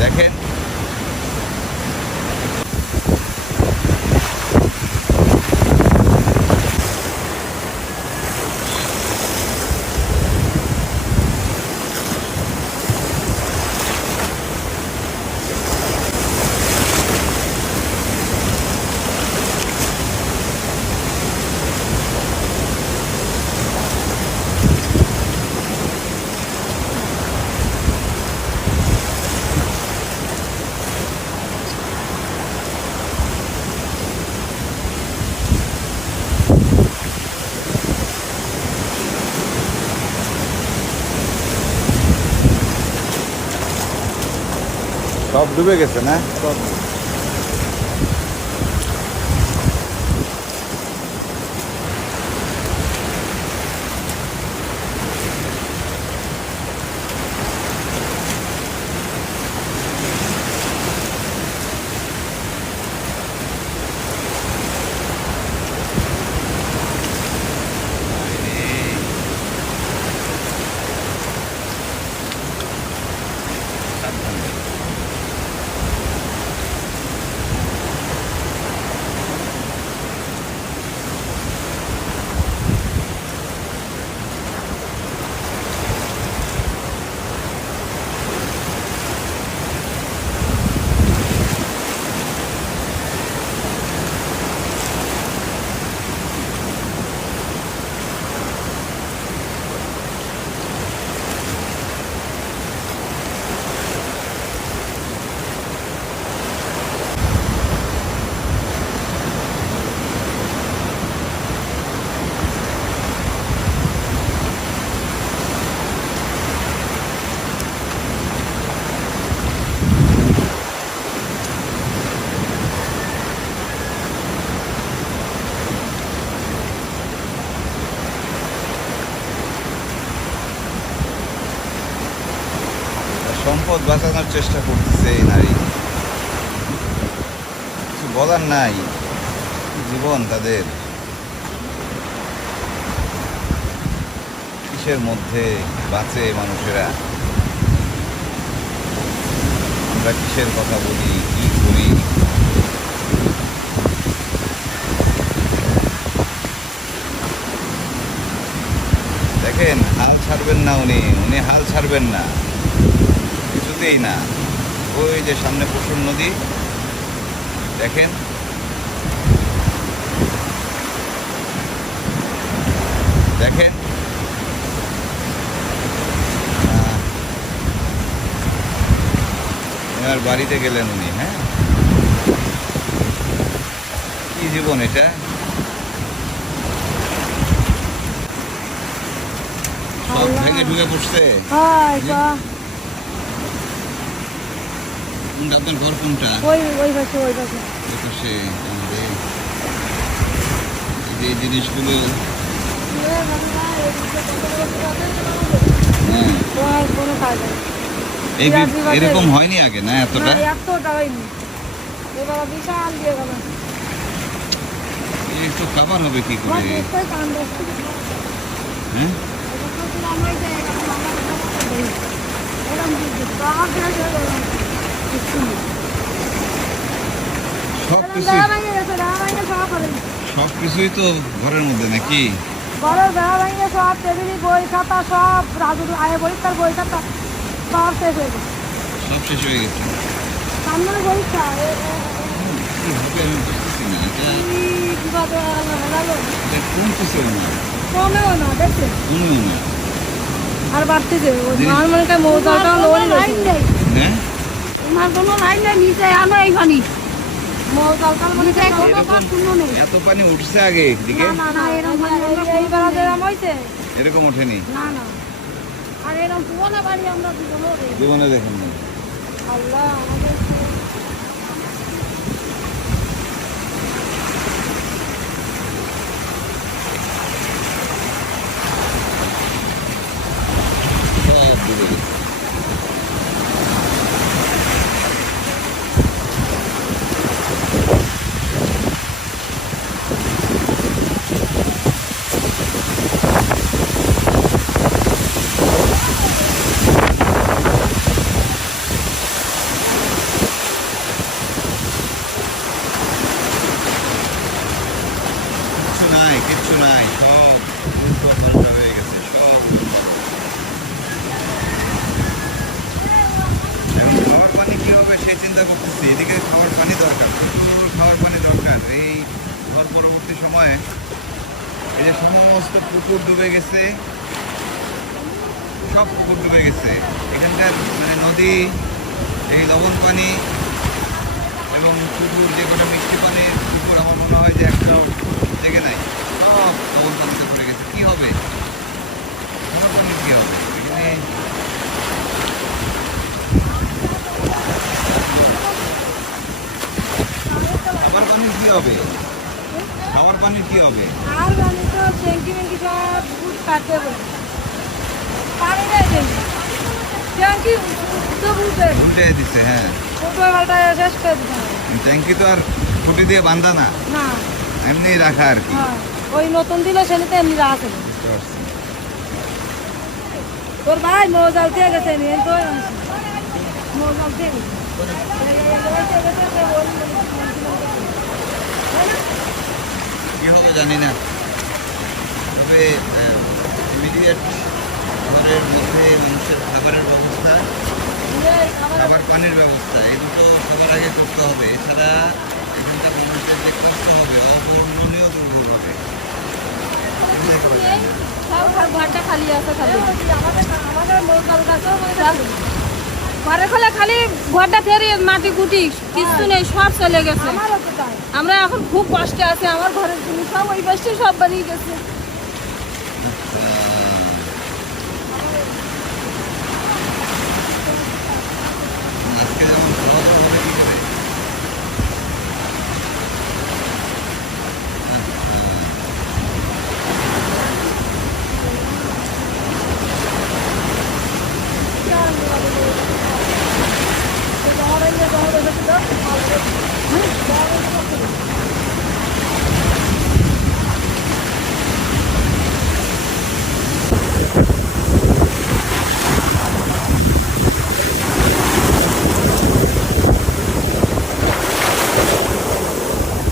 দেখেন সব ডুবে গেছে না? সম্পদ বাঁচানোর চেষ্টা করতেছে এই নারী, কিছু বলার নাই, জীবন তাদের কিসের মধ্যে বাঁচে মানুষেরা, আমরা কিসের কথা বলি, কি করি। দেখেন হাল ছাড়বেন না, উনি হাল ছাড়বেন না কিছুতেই না। ওই যে সামনে পশুর নদী দেখেন, দেখেন এবার বাড়িতে গেলেন উনি। হ্যাঁ, কি জীবন এটা! সব ভেঙে ঢুকে পড়ছে। আপনার ঘর কোনটা? ওই পাশে এই জিনিসগুলো এরকম হয়নি আগে না, এতটা একটু কাভার হবে কি করে? হ্যাঁ, সবকিছুই তো ঘরের মধ্যে নাকি? ঘরের বেড়া ভাঙিয়ে সব টেবিল, বই খাতা সব, রাজুর আয় পরীক্ষার বই খাতা সব শেষ হয়ে গেছে। সব শেষ হয়ে গেছে। সামনে পরীক্ষা কমেও না, দেখছে আর বাড়তেছে। আমার মনে হয় মৌজাটা লাইন নেই, ওনার কোনো লাইন নেই, নিচে আনো এই পানি এত পানি উঠছে আগে দিকে? এরকম ওঠেনি জীবনে, দেখেন না। আল্লাহ আমাদের সব ডুবে গেছে। এদিকে চিন্তা করতেছি, এদিকে খাবার পানি দরকার, প্রচুর খাবার পানি দরকার। এই পরবর্তী সময়ে এই যে সমস্ত পুকুর ডুবে গেছে, সব পুকুর ডুবে গেছে। এখানকার মানে নদী, এই লবণ পানি এবং পুকুর, যে কটা মিষ্টি পানির পুকুর, আমার মনে হয় যে একটা থেকে নাই, সব লবণ পানিতে পড়ে গেছে। কী হবে? লবণ পানির কী হবে এখানে? খাবার পানির কী হবে? খাবার পানির কী হবে? আর পানি তো ট্যাঙ্কি ম্যাঙ্কি সব দুধ কাটতে বলে পানি নেই ট্যাঙ্কি তো বুঝবে উল্টে দিচ্ছে, হ্যাঁ। ছোটবেলাটা শেষ করে দিতে হবে। ট্যাঙ্কি তো আর খুঁটি দিয়ে বান্ধা না, না এমনি রাখা আর কি। হ্যাঁ, ওই নতুন দিল সেটাতে এমনি রাখে না। বুঝতে পারছি। তোর ভাই মৌজাল দিয়ে গেছে নিয়ে তো মৌজাল দিয়ে গেছে কী হবে জানি না, তবে ইমিডিয়েট ঘরের মধ্যে মানুষের খাবারের ব্যবস্থা, খাবার পানির ব্যবস্থা, এই দুটো সবার আগে করতে হবে। এছাড়া এখানকার মানুষের যে কষ্ট হবে, অবর্ণনীয় দুর্ভোগ হবে। ঘরটা খালি আছে খালি আমাদের মৌজাল গাছও ঘরে খোলে খালি ঘরটা ফেরি মাটি কুটি কিছু নেই, সব চলে গেছে। আমরা এখন খুব কষ্টে আছি, আমার ঘরের জিনিস সব ওই পাশে সব বাড়িয়ে গেছে।